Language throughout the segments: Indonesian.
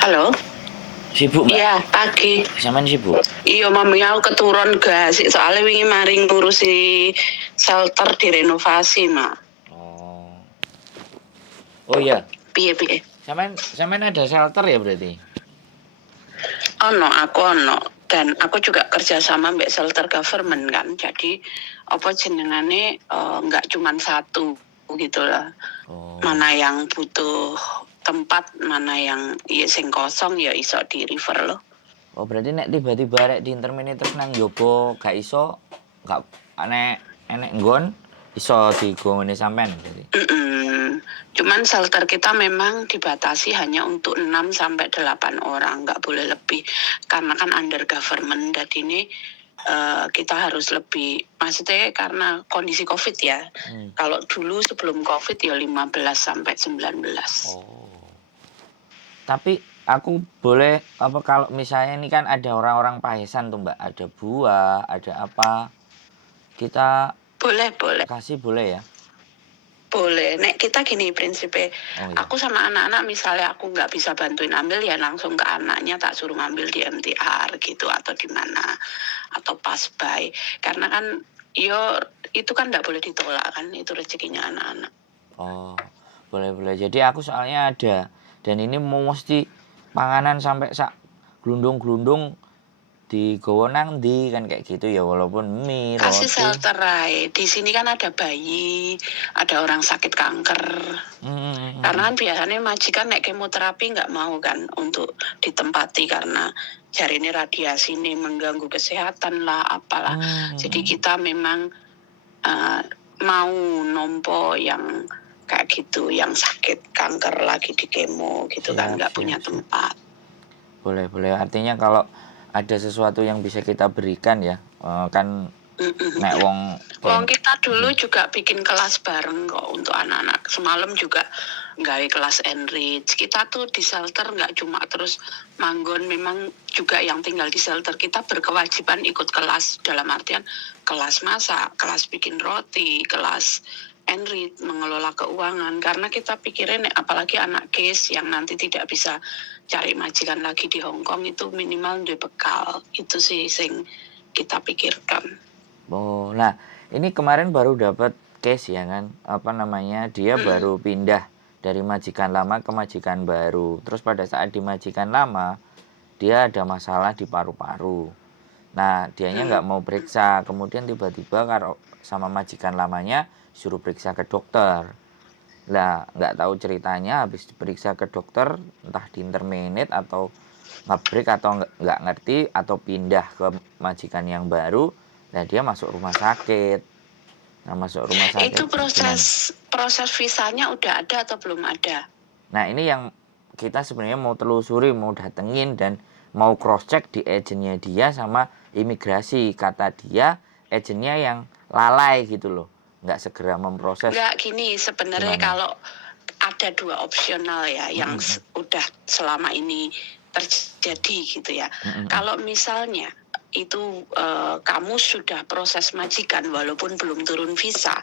Halo? Sibuk Mbak? Iya, pagi. Sampean sibuk? Iya, mami aku keturun gas. Soalnya wingi mari ngurusi shelter direnovasi, Mak. Oh. Oh iya, Piye. sampean ada shelter ya berarti? Aku ono. Dan aku juga kerjasama mbak shelter government kan. Jadi, apa jenengane nggak cuman satu gitu lah. Oh. Mana yang butuh tempat, mana yang sing kosong ya iso di refer loh. Oh berarti nek tiba-tiba rek di terus nang jopo gak iso, gak enek nggon iso digone sampean berarti. Cuman shelter kita memang dibatasi hanya untuk 6 sampai 8 orang, nggak boleh lebih. Karena kan under government, dan ini kita harus lebih, maksudnya karena kondisi COVID ya. Kalau dulu sebelum COVID ya 15 sampai 19. Oh. Tapi aku boleh apa kalau misalnya ini kan ada orang-orang pahesan tuh Mbak, ada buah, ada apa. Kita Boleh. kasih boleh ya? Boleh. Nek kita gini prinsipnya, aku sama anak-anak misalnya aku nggak bisa bantuin ambil ya langsung ke anaknya tak suruh ngambil di MTR gitu atau di mana atau pas by. Karena kan itu kan nggak boleh ditolak kan, itu rezekinya anak-anak. Oh, boleh. Jadi aku soalnya ada dan ini mau mesti panganan sampai sak glundung-glundung digowo nang ndi kan kayak gitu ya walaupun mie, Kasih roti. shelter Rai. Di sini kan ada bayi, ada orang sakit kanker. Karena kan biasanya majikan nek kemoterapi nggak mau kan untuk ditempati karena jari ini radiasi ini mengganggu kesehatan lah apalah. Jadi kita memang mau nompo yang kayak gitu, yang sakit kanker lagi di kemo gitu kan nggak punya tempat. Boleh. Artinya kalau ada sesuatu yang bisa kita berikan ya kan nek wong kita dulu juga bikin kelas bareng kok untuk anak-anak. Semalam juga gawe kelas enrich. Kita tuh di shelter nggak cuma terus manggon, memang juga yang tinggal di shelter kita berkewajiban ikut kelas, dalam artian kelas masak, kelas bikin roti, kelas enrich, mengelola keuangan. Karena kita pikirin apalagi anak case yang nanti tidak bisa cari majikan lagi di Hong Kong, itu minimal di bekal. Itu sih sing kita pikirkan. Oh, nah ini kemarin baru dapat case ya kan, apa namanya, dia baru pindah dari majikan lama ke majikan baru. Terus pada saat di majikan lama, dia ada masalah di paru-paru. Nah, dianya nggak mau periksa, kemudian tiba-tiba kalau sama majikan lamanya suruh periksa ke dokter. Lah, nggak tahu ceritanya habis diperiksa ke dokter, entah di interminate atau ngebreak atau nggak ngerti atau pindah ke majikan yang baru. Nah dia masuk rumah sakit. Itu proses visanya udah ada atau belum ada? Nah ini yang kita sebenarnya mau telusuri, mau datengin dan mau cross check di agennya dia sama imigrasi. Kata dia agennya yang lalai gitu loh, nggak segera memproses. Nggak gini sebenarnya kalau ada 2 opsional ya yang udah selama ini terjadi gitu ya. Kalau misalnya itu kamu sudah proses majikan walaupun belum turun visa,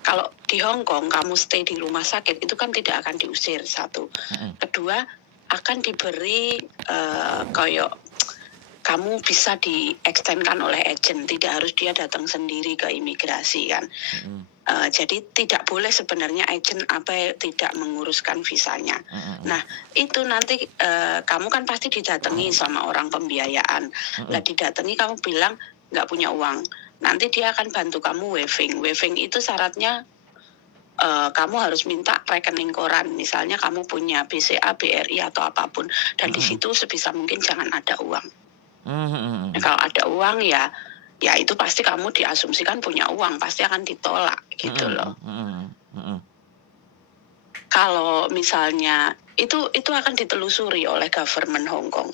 kalau di Hong Kong kamu stay di rumah sakit itu kan tidak akan diusir, satu. Kedua, akan diberi kayak kamu bisa di-extendkan oleh agent, tidak harus dia datang sendiri ke imigrasi kan. Jadi tidak boleh sebenarnya agent tidak menguruskan visanya. Nah itu nanti kamu kan pasti didatangi sama orang pembiayaan. Nah didatangi kamu bilang nggak punya uang, nanti dia akan bantu kamu waiving. Waiving itu syaratnya kamu harus minta rekening koran, misalnya kamu punya BCA, BRI atau apapun, dan di situ sebisa mungkin jangan ada uang. Nah, kalau ada uang ya itu pasti kamu diasumsikan punya uang, pasti akan ditolak gitu loh. Kalau misalnya itu akan ditelusuri oleh government Hong Kong.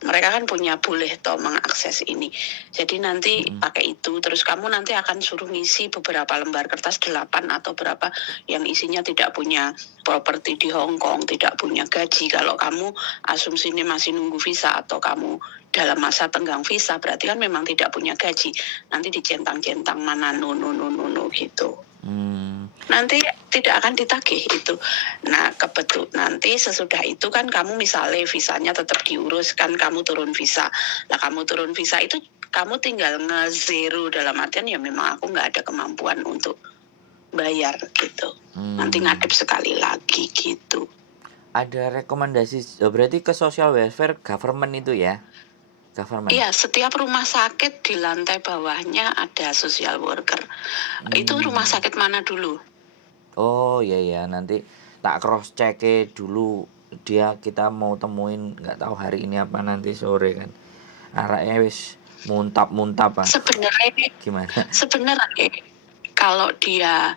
Mereka kan boleh mengakses ini. Jadi nanti pakai itu, terus kamu nanti akan suruh ngisi beberapa lembar kertas, 8 atau berapa yang isinya tidak punya properti di Hong Kong, tidak punya gaji. Kalau kamu asumsi ini masih nunggu visa atau kamu dalam masa tenggang visa, berarti kan memang tidak punya gaji. Nanti dicentang-centang mana no gitu. Nanti tidak akan ditagih itu. Nah, nanti sesudah itu kan kamu misalnya visanya tetap diurus, kan kamu turun visa. Nah, kamu turun visa itu kamu tinggal nge-zero, dalam artian ya memang aku nggak ada kemampuan untuk bayar gitu. Nanti ngadep sekali lagi gitu. Ada rekomendasi, berarti ke social welfare government itu ya? Government. Iya, setiap rumah sakit di lantai bawahnya ada social worker. Itu rumah sakit mana dulu? Oh iya, nanti tak cross check dulu, kita mau temuin, nggak tahu hari ini apa nanti sore kan. Arahnya wis muntap ah. Sebenarnya Gimana? Sebenarnya kalau dia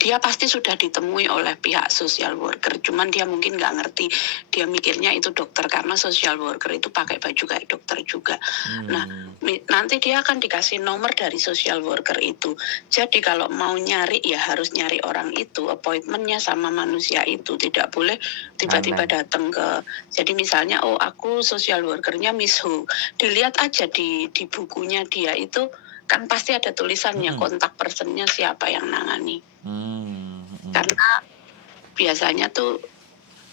dia pasti sudah ditemui oleh pihak social worker, cuman dia mungkin nggak ngerti, dia mikirnya itu dokter karena social worker itu pakai baju kayak dokter juga. Nah, nanti dia akan dikasih nomor dari social worker itu. Jadi kalau mau nyari ya harus nyari orang itu, appointmentnya sama manusia itu, tidak boleh tiba-tiba datang ke. Jadi misalnya, oh aku social workernya Miss Ho, dilihat aja di bukunya dia itu. Kan pasti ada tulisannya kontak personnya siapa yang nangani. Karena biasanya tuh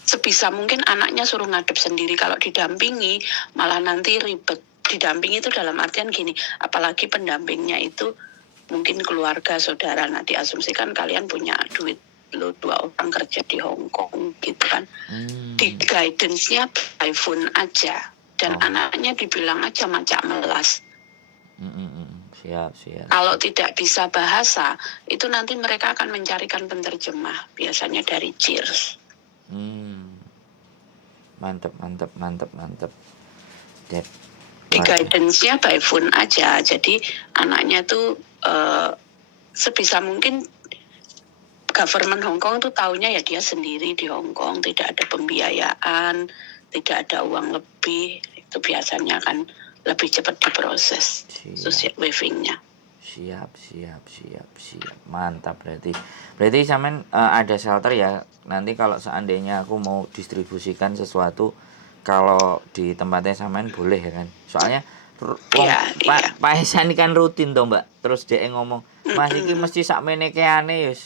sebisa mungkin anaknya suruh ngadep sendiri. Kalau didampingi malah nanti ribet. Didampingi itu dalam artian gini, apalagi pendampingnya itu mungkin keluarga, saudara. Nah, diasumsikan kalian punya duit, lo 2 orang kerja di Hong Kong gitu kan. Di guidance-nya by phone aja. Dan anaknya dibilang aja macak melas. Siap. Kalau tidak bisa bahasa, itu nanti mereka akan mencarikan penterjemah, biasanya dari Cheers. Mantap. Di guidance-nya by phone aja, jadi anaknya tuh sebisa mungkin government Hong Kong tuh taunya ya dia sendiri di Hong Kong, tidak ada pembiayaan, tidak ada uang lebih, itu biasanya akan lebih cepat diproses social living-nya. Siap. Mantap berarti sampean ada shelter ya. Nanti kalau seandainya aku mau distribusikan sesuatu, kalau di tempatnya sampean boleh ya kan. Soalnya Pak Esan kan rutin toh Mbak. Terus dia ngomong, "Mas iki mesti sakmene keane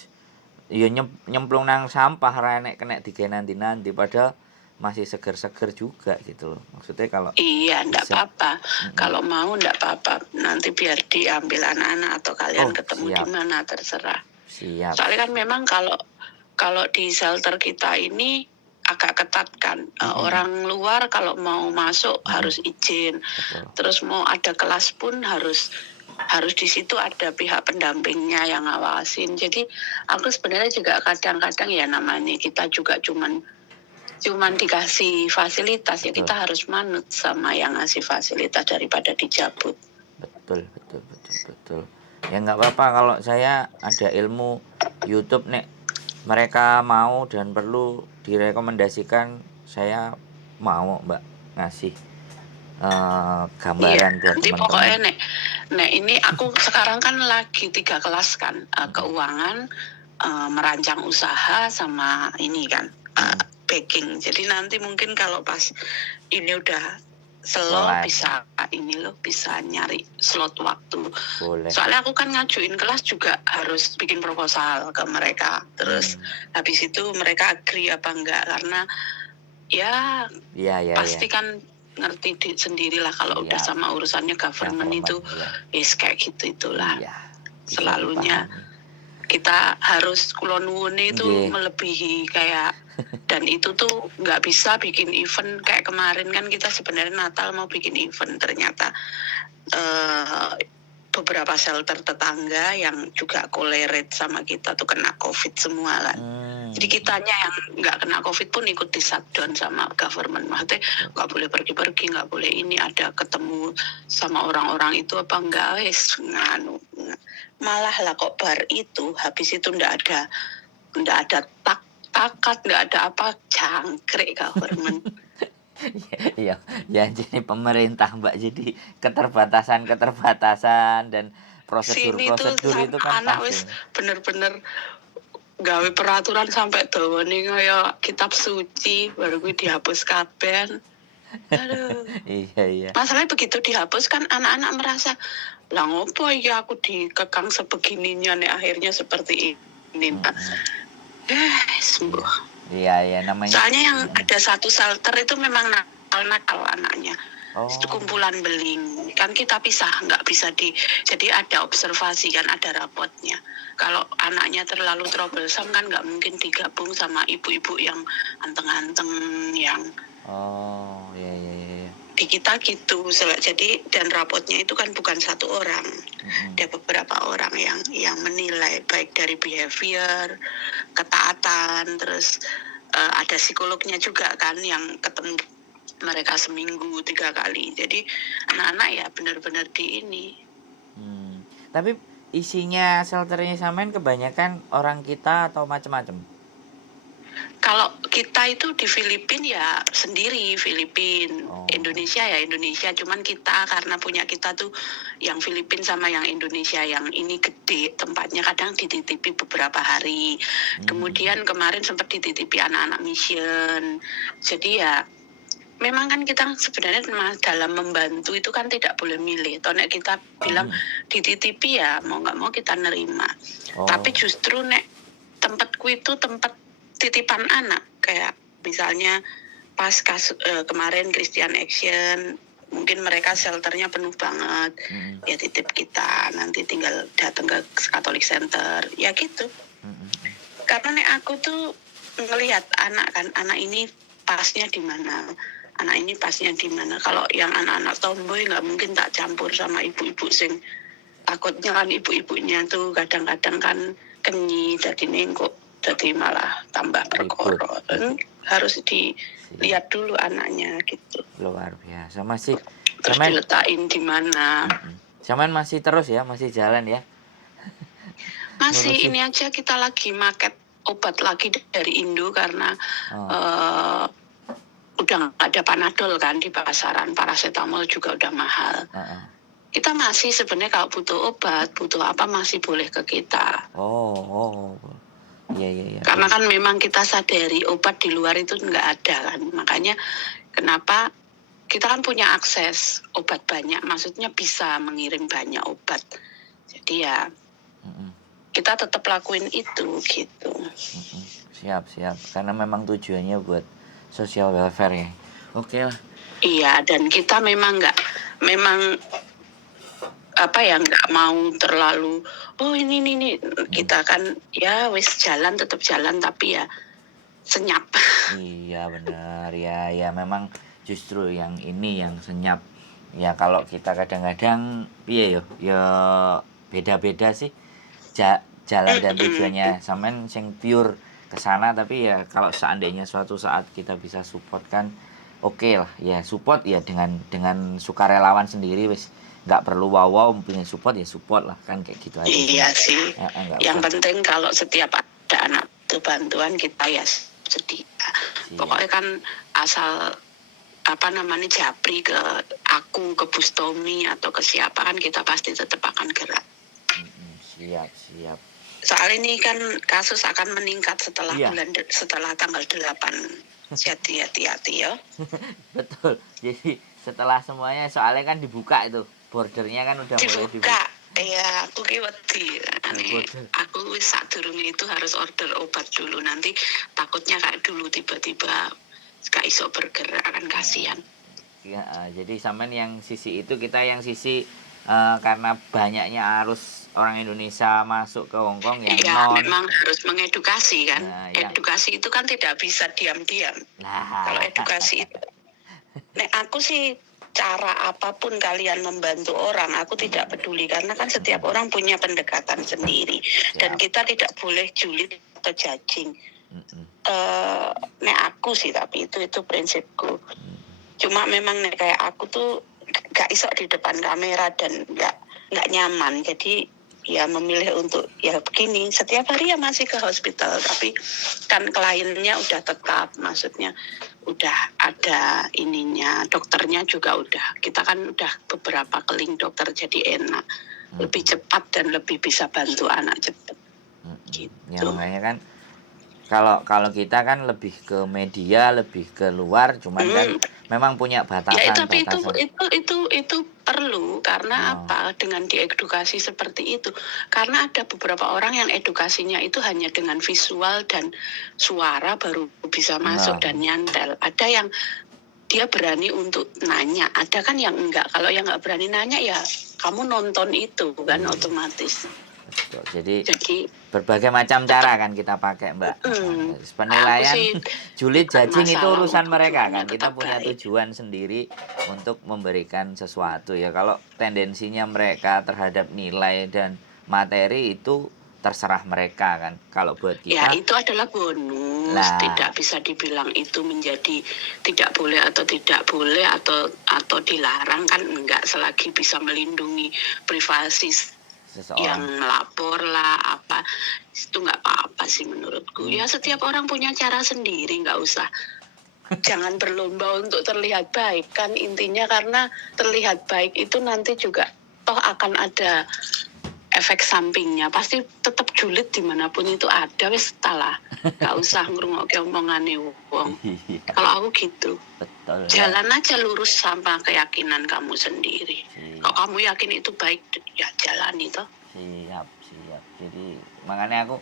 ya nyemplung nang sampah ra nek kena dige nanti padahal masih seger-seger juga gitu loh." Maksudnya kalau enggak apa-apa. Kalau mau enggak apa-apa. Nanti biar diambil anak-anak atau kalian ketemu di mana terserah. Siap. Soalnya kan memang kalau di shelter kita ini agak ketat kan. Orang luar kalau mau masuk harus izin. Terus mau ada kelas pun harus di situ ada pihak pendampingnya yang ngawasin. Jadi aku sebenarnya juga kadang-kadang ya namanya kita juga cuman dikasih fasilitas ya kita harus manut sama yang ngasih fasilitas daripada dijabut. Betul. Ya nggak apa-apa kalau saya ada ilmu YouTube nek mereka mau dan perlu direkomendasikan, saya mau Mbak ngasih gambaran buat nanti teman-teman. Pokoknya nek ini aku sekarang kan lagi 3 kelas kan, keuangan, merancang usaha sama ini kan baking. Jadi nanti mungkin kalau pas ini udah slow bisa nyari slot waktu. Boleh. Soalnya aku kan ngajuin kelas juga harus bikin proposal ke mereka. Terus habis itu mereka agree apa enggak, karena ya pasti kan ngerti sendirilah kalau udah sama urusannya government itu kayak gitu itulah. Selalunya kita harus kulon wune itu melebihi kayak dan itu tuh nggak bisa bikin event kayak kemarin kan kita sebenarnya Natal mau bikin event, ternyata beberapa shelter tetangga yang juga kolerate sama kita tuh kena COVID semua kan. Jadi kitanya yang nggak kena COVID pun ikut di shutdown sama government. Maksudnya nggak boleh pergi-pergi, nggak boleh ini, ada ketemu sama orang-orang itu apa enggak, malah lah kok bar itu habis itu nggak ada takat, nggak ada apa, jangkrik government. Iya, jadi pemerintah Mbak, jadi keterbatasan dan prosedur itu kan anak wis bener-bener gawe peraturan sampai dawane kaya kitab suci baru kuwi dihapus kabeh. Aduh. Iya. Masalahnya begitu dihapus kan anak-anak merasa, lah ngopo iki aku dikekang sebegininya nih akhirnya seperti ini. Sembuh. Iya namanya. Soalnya yang ada satu shelter itu memang nakal anaknya. Itu kumpulan beling. Kan kita pisah, nggak bisa jadi ada observasi kan, ada rapotnya. Kalau anaknya terlalu troublesome kan nggak mungkin digabung sama ibu-ibu yang anteng-anteng yang Iya. di kita gitu. Jadi dan rapotnya itu kan bukan satu orang. Ada beberapa orang yang menilai baik dari behavior, ketaatan, terus ada psikolognya juga kan yang ketemu mereka seminggu 3 kali. Jadi anak-anak ya benar-benar di ini. Tapi isinya shelternya sampean kebanyakan orang kita atau macam-macam? Kalau kita itu di Filipina ya sendiri Filipina, Indonesia ya Indonesia. Cuman kita karena punya kita tuh yang Filipina sama yang Indonesia yang ini gede tempatnya kadang dititipi beberapa hari. Kemudian kemarin sempat dititipi anak-anak mission. Jadi ya memang kan kita sebenarnya dalam membantu itu kan tidak boleh milih. Toh nek kita bilang dititipi ya mau nggak mau kita nerima. Tapi justru nek tempatku itu tempat titipan anak kayak misalnya pas kemarin Christian Action mungkin mereka shelternya penuh banget ya titip kita nanti tinggal datang ke Catholic Center ya gitu. Karena nek aku tuh ngelihat anak ini pasnya di mana. Anak ini pasnya di mana. Kalau yang anak-anak tomboy nggak mungkin tak campur sama ibu-ibu sing takutnya kan ibu-ibunya tuh kadang-kadang kan kenyi jadi nengkok jadi malah tambah perkara. Harus dilihat dulu anaknya gitu. Luar biasa. Masih terus diletakin di mana. Saman masih terus ya, masih jalan ya. Masih ini aja kita lagi market obat lagi dari Indo karena udah nggak ada Panadol kan di pasaran, paracetamol juga udah mahal. Kita masih sebenarnya kalau butuh obat, butuh apa masih boleh ke kita. Iya. Karena kan memang kita sadari obat di luar itu nggak ada kan, makanya kenapa kita kan punya akses obat banyak, maksudnya bisa mengirim banyak obat. Jadi ya kita tetap lakuin itu gitu. Siap. Karena memang tujuannya buat social welfare ya. Oke lah. Iya, dan kita memang nggak mau terlalu ini kita kan ya wis tetap jalan tapi ya senyap. Iya benar ya memang justru yang ini yang senyap. Ya kalau kita kadang-kadang ya beda-beda sih jalan dan tujuannya sampean sing pure ke sana, tapi ya kalau seandainya suatu saat kita bisa support kan oke lah ya, support ya dengan sukarelawan sendiri wis, nggak perlu wow punya support ya support lah kan kayak gitu aja. Iya sih yang penting kalau setiap ada anak butuh bantuan kita ya sedia. Pokoknya kan asal japri ke aku, ke Bustomi atau ke siapa kan kita pasti tetap akan gerak. Siap. Soal ini kan kasus akan meningkat setelah setelah tanggal 8. Jadi hati-hati ya. Betul. Jadi setelah semuanya soalnya kan dibuka itu. Bordernya kan udah mulai dibuka. Iya, aku wedi. Aku wis sadurunge itu harus order obat dulu, nanti takutnya kayak dulu tiba-tiba gak iso bergerak kan kasihan. Ya, jadi sampean yang sisi itu, kita yang sisi karena banyaknya arus orang Indonesia masuk ke Hong Kong memang harus mengedukasi kan. Edukasi itu kan tidak bisa diam-diam. Kalau edukasi itu aku sih cara apapun kalian membantu orang, aku tidak peduli karena kan setiap orang punya pendekatan sendiri. Dan kita tidak boleh julid atau judging. Aku sih tapi itu prinsipku. Cuma memang kayak aku tuh gak iso di depan kamera dan gak nyaman, jadi ya memilih untuk ya begini. Setiap hari ya masih ke hospital, tapi kan kliennya udah tetap, maksudnya udah ada ininya, dokternya juga udah, kita kan udah beberapa keling dokter, jadi enak, lebih cepat dan lebih bisa bantu anak cepat gitu. Ya makanya kan kalau kita kan lebih ke media, lebih ke luar, cuman kan memang punya Ya, tapi batasan-batasan. itu perlu karena Oh, apa? Dengan diedukasi seperti itu. Karena ada beberapa orang yang edukasinya itu hanya dengan visual dan suara baru bisa masuk nah, dan nyantel. Ada yang dia berani untuk nanya, ada kan yang enggak. Kalau yang enggak berani nanya ya kamu nonton itu kan otomatis. betul. Jadi Jadi berbagai macam tetap cara kan kita pakai, Mbak. aku Penilaian sih julid bukan judging itu masalah urusan mereka tujuannya kan. Kita tetap punya baik. tujuan sendiri untuk memberikan sesuatu ya. Kalau tendensinya mereka terhadap nilai dan materi itu terserah mereka kan. Kalau buat Ya, kita, itu adalah bonus. lah, Tidak bisa dibilang itu menjadi tidak boleh atau dilarang kan enggak, selagi bisa melindungi privasi yang seseorang. melapor lah apa itu nggak apa-apa sih menurutku. Ya setiap orang punya cara sendiri, nggak usah jangan berlomba untuk terlihat baik kan intinya, karena terlihat baik itu nanti juga toh akan ada efek sampingnya, pasti tetap julid dimanapun itu ada, wis lah gak usah ngrungokke omongane wong. Iya, Kalau aku gitu, betul ya. jalan aja lurus sama keyakinan kamu sendiri. Kalau Siap, kamu yakin itu baik, ya jalani toh. siap, siap. Jadi makanya aku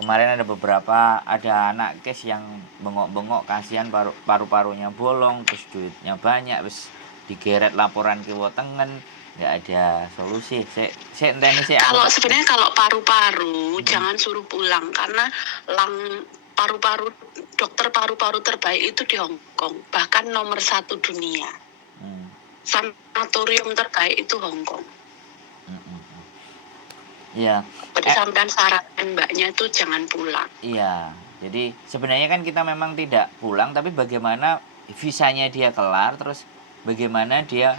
kemarin ada anak case yang bengok-bengok, kasihan paru-parunya bolong, terus duitnya banyak, terus digeret laporan ke Wotengen, nggak ada solusi. Saya entah ini Kalau sebenarnya kalau paru-paru jangan suruh pulang, karena paru-paru dokter paru-paru terbaik itu di Hong Kong, bahkan nomor 1 dunia. Sanatorium terbaik itu Hong Kong. Iya. Jadi sampean sarankan mbaknya itu jangan pulang. Iya. Jadi sebenarnya kan kita memang tidak pulang, tapi bagaimana visanya dia kelar, terus bagaimana dia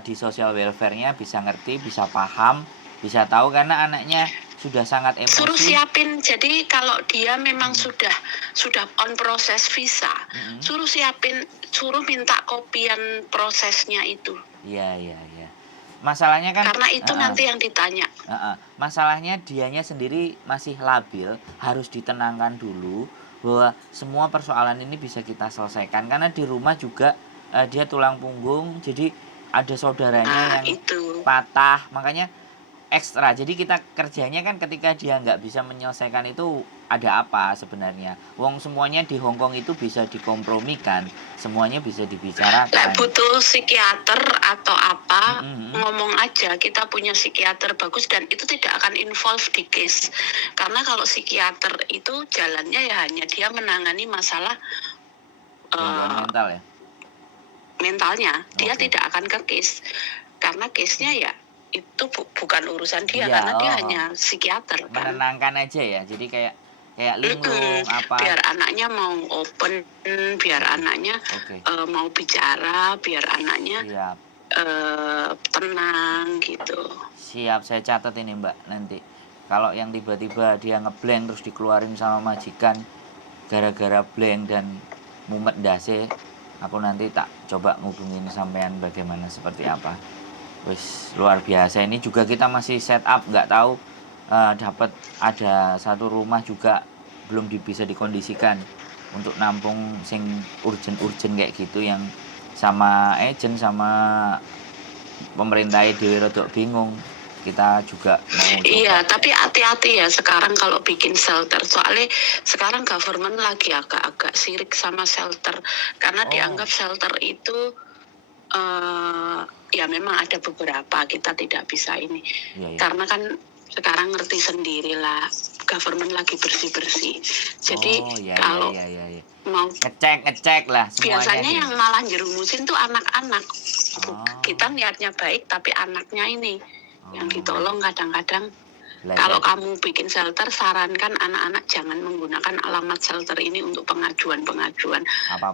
di social welfare-nya bisa ngerti, bisa paham, bisa tahu karena anaknya sudah sangat Suruh emosi. siapin, jadi kalau dia memang sudah on proses visa, suruh minta kopian prosesnya itu. Iya, iya, iya. Masalahnya kan Karena itu nanti yang ditanya. masalahnya dianya sendiri masih labil, harus ditenangkan dulu bahwa semua persoalan ini bisa kita selesaikan karena di rumah juga dia tulang punggung, jadi ada saudaranya yang itu. patah, makanya ekstra. Jadi kita kerjanya kan ketika dia nggak bisa menyelesaikan itu ada apa sebenarnya. Wong semuanya di Hongkong itu bisa dikompromikan, semuanya bisa dibicarakan. Butuh psikiater atau apa, ngomong aja kita punya psikiater bagus dan itu tidak akan involve di case. Karena kalau psikiater itu jalannya ya hanya dia menangani masalah mental ya. Mentalnya, dia tidak akan ke case. Karena case-nya ya itu bukan urusan dia, karena dia hanya psikiater kan. Menenangkan aja ya, jadi kayak linglung apa. Biar anaknya mau open, biar anaknya mau bicara, biar anaknya tenang gitu. Siap, saya catat ini Mbak nanti. Kalau yang tiba-tiba dia ngeblank terus dikeluarin sama majikan gara-gara blank dan mumet dase, aku nanti tak coba ngubungin sampean bagaimana seperti apa. Wis luar biasa, ini juga kita masih set up, nggak tahu dapat ada satu rumah juga belum bisa dikondisikan untuk nampung sing urgent kayak gitu, yang sama agent sama pemerintah dhewe rodok bingung. Kita juga mau coba. Iya, tapi hati-hati ya sekarang kalau bikin shelter. Soalnya sekarang government lagi agak-agak sirik sama shelter. Karena dianggap shelter itu ya memang ada beberapa kita tidak bisa ini. Karena kan sekarang ngerti sendirilah, government lagi bersih-bersih. Jadi kalau mau ngecek lah semuanya. Biasanya yang malah jerumusin tuh anak-anak. Kita niatnya baik tapi anaknya ini yang ditolong kadang-kadang. Kalau kamu bikin shelter, sarankan anak-anak jangan menggunakan alamat shelter ini untuk pengajuan-pengajuan.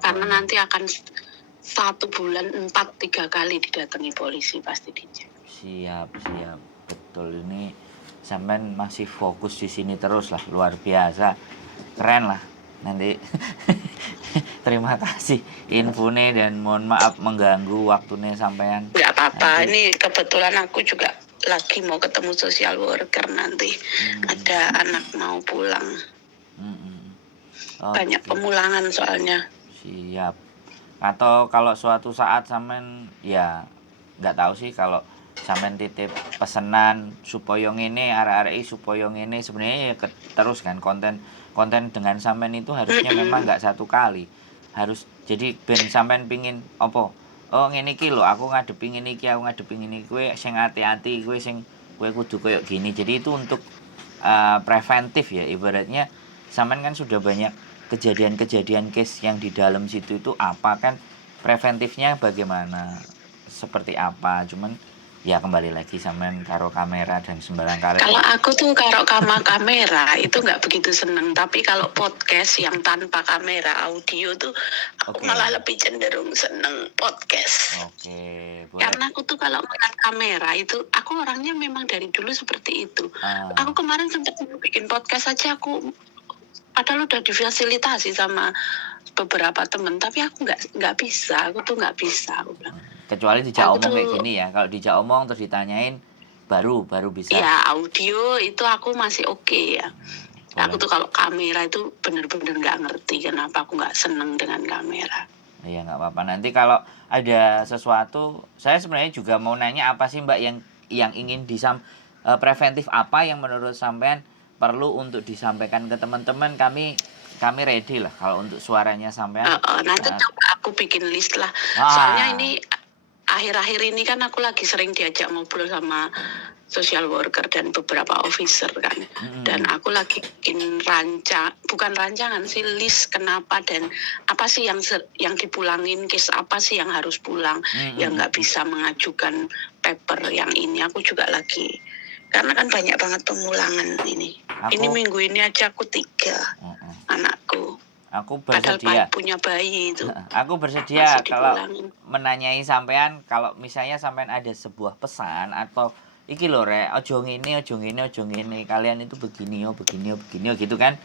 Karena nanti akan 1 bulan 3 kali didatangi polisi pasti dicek. Siap, betul. Ini sampean masih fokus di sini terus lah, luar biasa, keren lah. Nanti terima kasih infonya dan mohon maaf mengganggu waktunya sampean. Nggak apa-apa, ini kebetulan aku juga lagi mau ketemu social worker nanti. Ada anak mau pulang. Banyak pemulangan soalnya. Siap. Atau kalau suatu saat sampean ya nggak tahu sih, kalau sampean titip pesanan supaya ngene arek-arek supaya ngene, sebenarnya ya terus kan konten dengan sampean itu harusnya memang nggak satu kali. Harus jadi ben sampean pingin apa? Oh ngene iki lho, aku ngadepi ngene iki, kowe sing hati-hati, kowe kudu koyo gini. Jadi itu untuk preventif ya, ibaratnya sampean kan sudah banyak kejadian-kejadian case yang di dalam situ itu apa kan, preventifnya bagaimana, seperti apa. Cuman ya kembali lagi sampean karo kamera dan sembarang karya. Kalau aku tuh karo kamera itu nggak begitu seneng, tapi kalau podcast yang tanpa kamera audio tuh aku malah lebih cenderung seneng podcast. Boleh. Karena aku tuh kalau ngeliat kamera itu, aku orangnya memang dari dulu seperti itu. Aku kemarin sempat bikin podcast aja, aku padahal udah difasilitasi sama beberapa temen, tapi aku nggak bisa, aku nggak bisa. Aku bilang. Kecuali dijak omong kayak gini ya, kalau dijak omong terus ditanyain baru bisa. Ya audio itu aku masih oke ya. Aku tuh kalau kamera itu bener-bener nggak ngerti kenapa aku nggak seneng dengan kamera. Iya nggak apa-apa. Nanti kalau ada sesuatu, saya sebenarnya juga mau nanya apa sih Mbak yang ingin preventif apa yang menurut sampean perlu untuk disampaikan ke teman-teman. Kami ready lah kalau untuk suaranya sampean. Nanti coba aku bikin list lah. Soalnya ini akhir-akhir ini kan aku lagi sering diajak ngobrol sama social worker dan beberapa officer kan. Dan aku lagi bikin bukan rancangan sih, list kenapa dan apa sih yang dipulangin, case apa sih yang harus pulang, yang nggak bisa mengajukan paper yang ini. Aku juga lagi, karena kan banyak banget pemulangan ini. Ini minggu ini aja aku 3 anakku. Aku bersedia. Padahal punya bayi itu. Aku bersedia kalau menanyai sampean, kalau misalnya sampean ada sebuah pesan atau iki lho rek, ojo ngene, kalian itu begini gitu kan.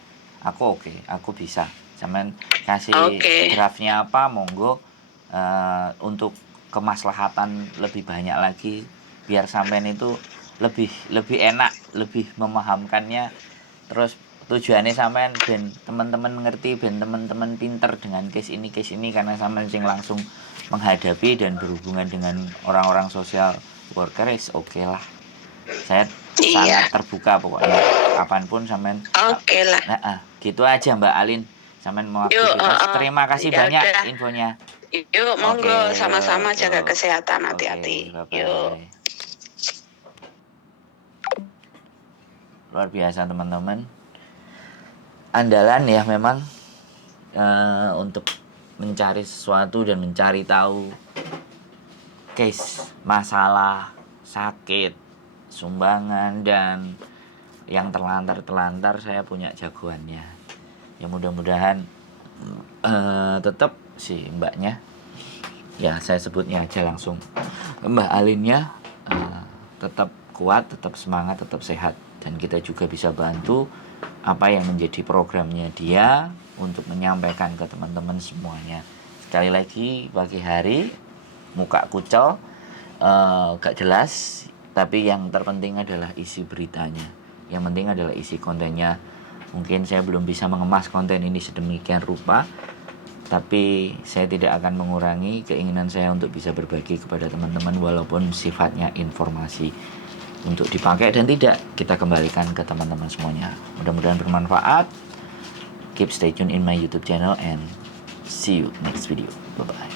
Aku oke, aku bisa. Sampean kasih draftnya apa, monggo, untuk kemaslahatan lebih banyak lagi biar sampean itu lebih enak, lebih memahamkannya. Terus tujuannya sampean ben teman-teman mengerti, ben teman-teman pinter dengan case ini karena sampean sing langsung menghadapi dan berhubungan dengan orang-orang social worker. Oke lah. Saya sangat terbuka pokoknya. Kapanpun sampean. Oke lah. Gitu aja Mbak Alin. Sampean mau aktivitas. Terima kasih banyak infonya. Yuk, monggo sama-sama jaga kesehatan, hati-hati. Yuk. Luar biasa teman-teman. Andalan ya memang untuk mencari sesuatu dan mencari tahu case, masalah, sakit, sumbangan dan yang terlantar saya punya jagoannya. Ya mudah-mudahan tetap si mbaknya, ya saya sebutnya aja langsung Mbak Alinnya, tetap kuat, tetap semangat, tetap sehat, dan kita juga bisa bantu apa yang menjadi programnya dia untuk menyampaikan ke teman-teman semuanya. Sekali lagi, pagi hari muka kucel, gak jelas, tapi yang terpenting adalah isi beritanya, yang penting adalah isi kontennya. Mungkin saya belum bisa mengemas konten ini sedemikian rupa, tapi saya tidak akan mengurangi keinginan saya untuk bisa berbagi kepada teman-teman walaupun sifatnya informasi untuk dipakai dan tidak kita kembalikan ke teman-teman semuanya. Mudah-mudahan bermanfaat. Keep stay tune in my YouTube channel and see you next video. Bye bye.